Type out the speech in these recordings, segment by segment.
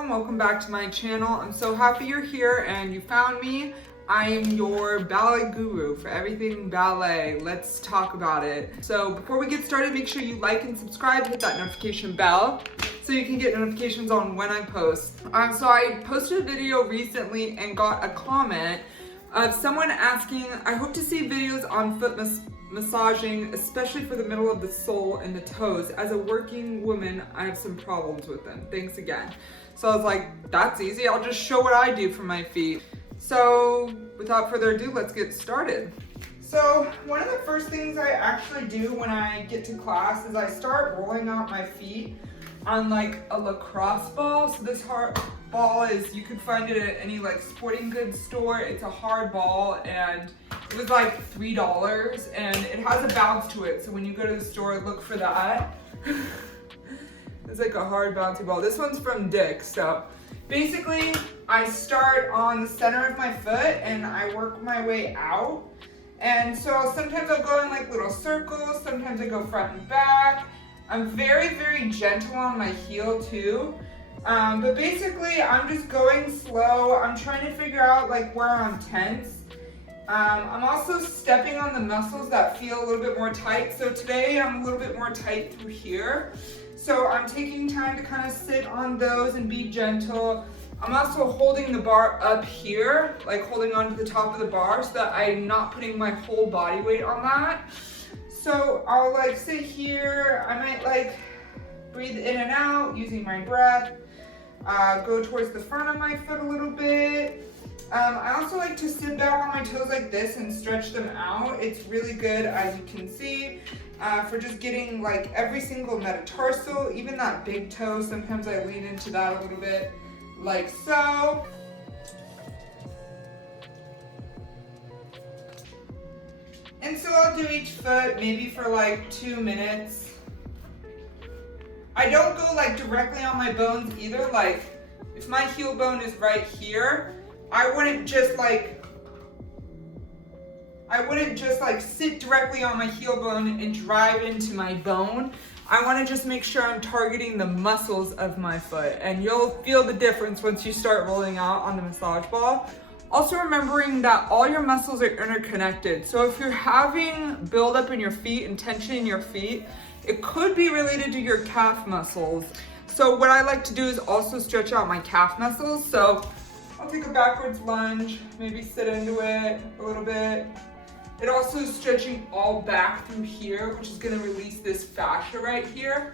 and welcome back to my channel. I'm so happy you're here and you found me. I am your ballet guru for everything ballet. Let's talk about it. So before we get started, make sure you like and subscribe, hit that notification bell so you can get notifications on when I post. So I posted a video recently and got a comment of someone asking, I hope to see videos on foot massaging, especially for the middle of the sole and the toes. As a working woman, I have some problems with them. Thanks again. So I was like, that's easy. I'll just show what I do for my feet. So without further ado, let's get started. So one of the first things I actually do when I get to class is I start rolling out my feet on like a lacrosse ball. So this hard ball is, you could find it at any like sporting goods store. It's a hard ball and it was like $3 and it has a bounce to it. So when you go to the store, look for that. It's like a hard bouncy ball. This one's from Dick's. So basically I start on the center of my foot and I work my way out. And so sometimes I'll go in like little circles. Sometimes I go front and back. I'm very, very gentle on my heel too. But basically I'm just going slow. I'm trying to figure out like where I'm tense. I'm also stepping on the muscles that feel a little bit more tight. So today I'm a little bit more tight through here. So I'm taking time to kind of sit on those and be gentle. I'm also holding the bar up here, like holding onto the top of the bar so that I'm not putting my whole body weight on that. So I'll like sit here. I might like breathe in and out using my breath. Go towards the front of my foot a little bit. I also like to sit back on my toes like this and stretch them out. It's really good, as you can see, for just getting like every single metatarsal, even that big toe. Sometimes I lean into that a little bit, like so. And so I'll do each foot maybe for like 2 minutes. I don't go like directly on my bones either. Like if my heel bone is right here, I wouldn't just like sit directly on my heel bone and drive into my bone. I want to just make sure I'm targeting the muscles of my foot, and you'll feel the difference once you start rolling out on the massage ball. Also remembering that all your muscles are interconnected. So if you're having buildup in your feet and tension in your feet, it could be related to your calf muscles. So what I like to do is also stretch out my calf muscles. So I'll take a backwards lunge, maybe sit into it a little bit. It also is stretching all back through here, which is gonna release this fascia right here.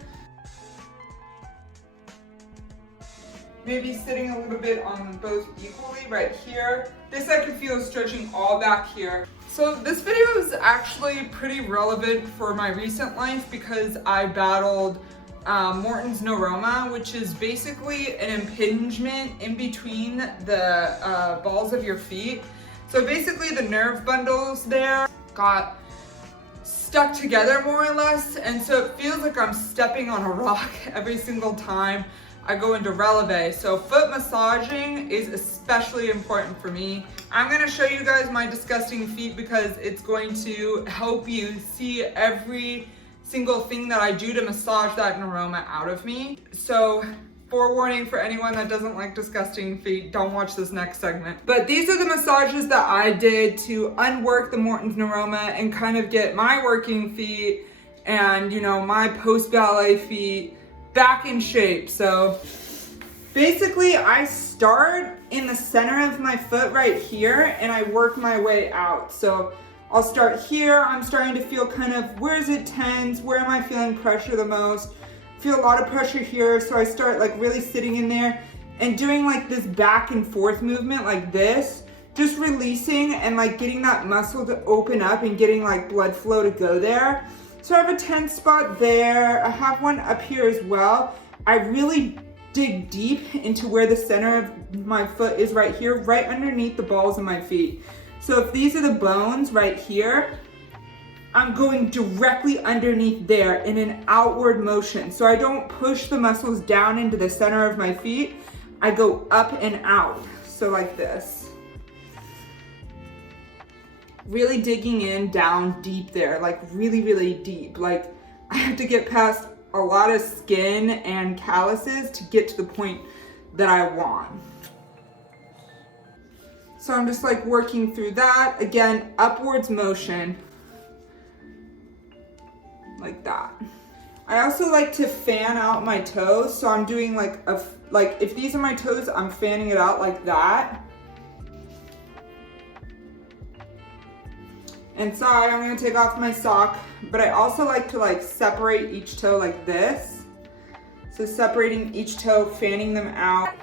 Maybe sitting a little bit on both equally right here. This I can feel stretching all back here. So this video is actually pretty relevant for my recent life because I battled Morton's neuroma, which is basically an impingement in between the balls of your feet. So basically the nerve bundles there got stuck together more or less, and so it feels like I'm stepping on a rock every single time I go into releve. So foot massaging is especially important for me. I'm gonna show you guys my disgusting feet because it's going to help you see every single thing that I do to massage that neuroma out of me. So forewarning for anyone that doesn't like disgusting feet, don't watch this next segment. But these are the massages that I did to unwork the Morton's neuroma and kind of get my working feet and, you know, my post-ballet feet back in shape. So basically I start in the center of my foot right here and I work my way out. So I'll start here. I'm starting to feel kind of, where is it tense? Where am I feeling pressure the most? Feel a lot of pressure here. So I start like really sitting in there and doing like this back and forth movement like this, just releasing and like getting that muscle to open up and getting like blood flow to go there. So I have a tense spot there. I have one up here as well. I really dig deep into where the center of my foot is right here, right underneath the balls of my feet. So if these are the bones right here, I'm going directly underneath there in an outward motion. So I don't push the muscles down into the center of my feet. I go up and out. So like this. Really digging in down deep there, like really, really deep. Like I have to get past a lot of skin and calluses to get to the point that I want. So I'm just like working through that. Again, upwards motion, like that. I also like to fan out my toes. So I'm doing like if these are my toes, I'm fanning it out like that. And sorry, I'm gonna take off my sock, but I also like to like separate each toe like this. So separating each toe, fanning them out.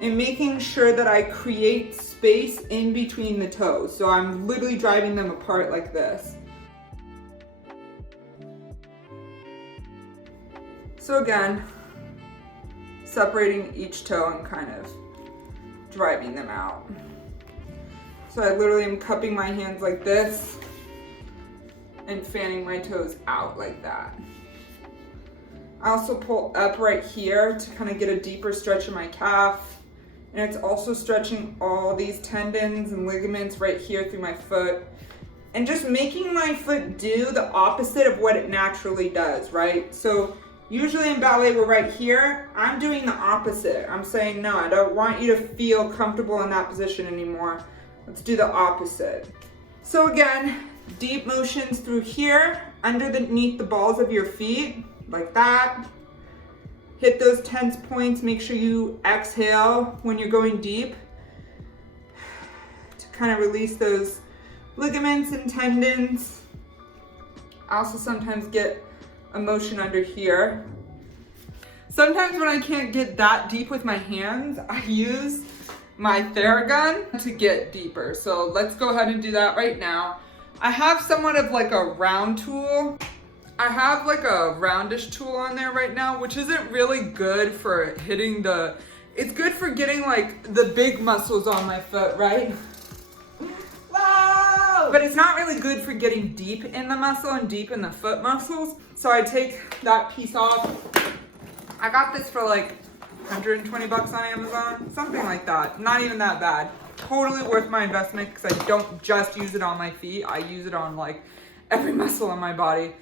And making sure that I create space in between the toes. So I'm literally driving them apart like this. So again, separating each toe and kind of driving them out. So I literally am cupping my hands like this and fanning my toes out like that. I also pull up right here to kind of get a deeper stretch in my calf. And it's also stretching all these tendons and ligaments right here through my foot. And just making my foot do the opposite of what it naturally does, right? So usually in ballet, we're right here. I'm doing the opposite. I'm saying, no, I don't want you to feel comfortable in that position anymore. Let's do the opposite. So again, deep motions through here, underneath the balls of your feet, like that. Hit those tense points. Make sure you exhale when you're going deep to kind of release those ligaments and tendons. I also sometimes get a motion under here. Sometimes when I can't get that deep with my hands, I use my Theragun to get deeper. So let's go ahead and do that right now. I have somewhat of like a round tool. I have like a roundish tool on there right now, which isn't really good for hitting it's good for getting like the big muscles on my foot, right? Whoa! But it's not really good for getting deep in the muscle and deep in the foot muscles. So I take that piece off. I got this for like 120 bucks on Amazon, something like that. Not even that bad. Totally worth my investment because I don't just use it on my feet. I use it on like every muscle on my body.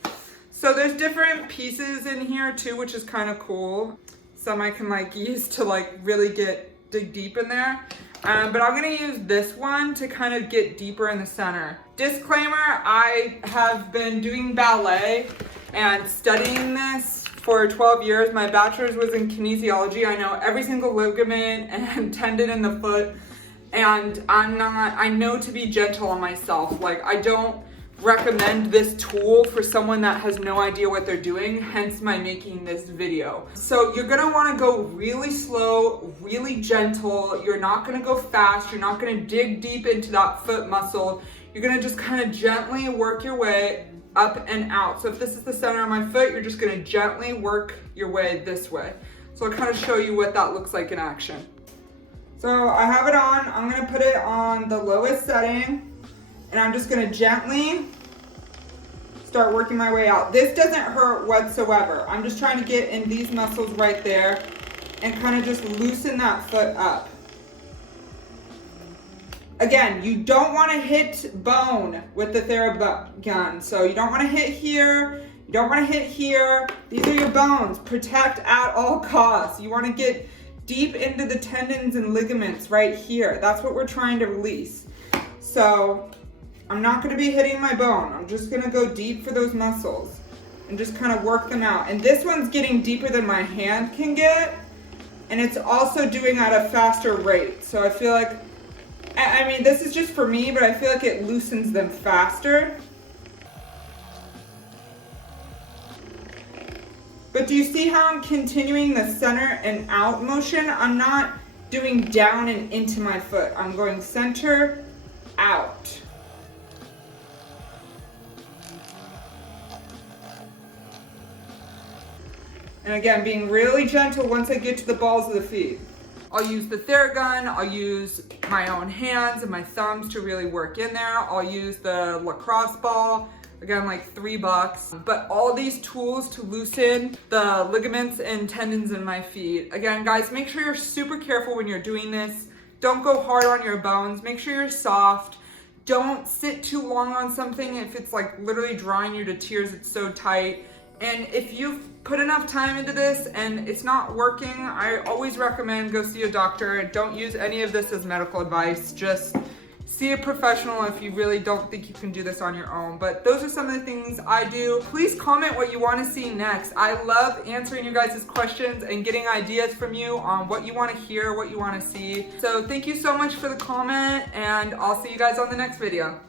So there's different pieces in here too, which is kind of cool. Some I can like use to like really dig deep in there. But I'm gonna use this one to kind of get deeper in the center. Disclaimer, I have been doing ballet and studying this for 12 years. My bachelor's was in kinesiology. I know every single ligament and tendon in the foot. And I know to be gentle on myself. Like, I don't recommend this tool for someone that has no idea what they're doing, hence my making this video. So you're gonna wanna go really slow, really gentle. You're not gonna go fast. You're not gonna dig deep into that foot muscle. You're gonna just kind of gently work your way up and out. So if this is the center of my foot, you're just gonna gently work your way this way. So I'll kind of show you what that looks like in action. So I have it on. I'm gonna put it on the lowest setting. And I'm just gonna gently start working my way out. This doesn't hurt whatsoever. I'm just trying to get in these muscles right there and kind of just loosen that foot up. Again, you don't wanna hit bone with the Theragun. So you don't wanna hit here, you don't wanna hit here. These are your bones. Protect at all costs. You wanna get deep into the tendons and ligaments right here. That's what we're trying to release. So I'm not gonna be hitting my bone. I'm just gonna go deep for those muscles and just kind of work them out. And this one's getting deeper than my hand can get. And it's also doing at a faster rate. So I feel like, I mean, this is just for me, but I feel like it loosens them faster. But do you see how I'm continuing the center and out motion? I'm not doing down and into my foot. I'm going center, out. And again, being really gentle once I get to the balls of the feet. I'll use the Theragun, I'll use my own hands and my thumbs to really work in there. I'll use the Lacrosse Ball, again, like $3. But all these tools to loosen the ligaments and tendons in my feet. Again, guys, make sure you're super careful when you're doing this. Don't go hard on your bones. Make sure you're soft. Don't sit too long on something if it's like literally drawing you to tears, it's so tight. And if you've put enough time into this and it's not working, I always recommend go see a doctor. Don't use any of this as medical advice. Just see a professional if you really don't think you can do this on your own. But those are some of the things I do. Please comment what you want to see next. I love answering you guys' questions and getting ideas from you on what you want to hear, what you want to see. So thank you so much for the comment, and I'll see you guys on the next video.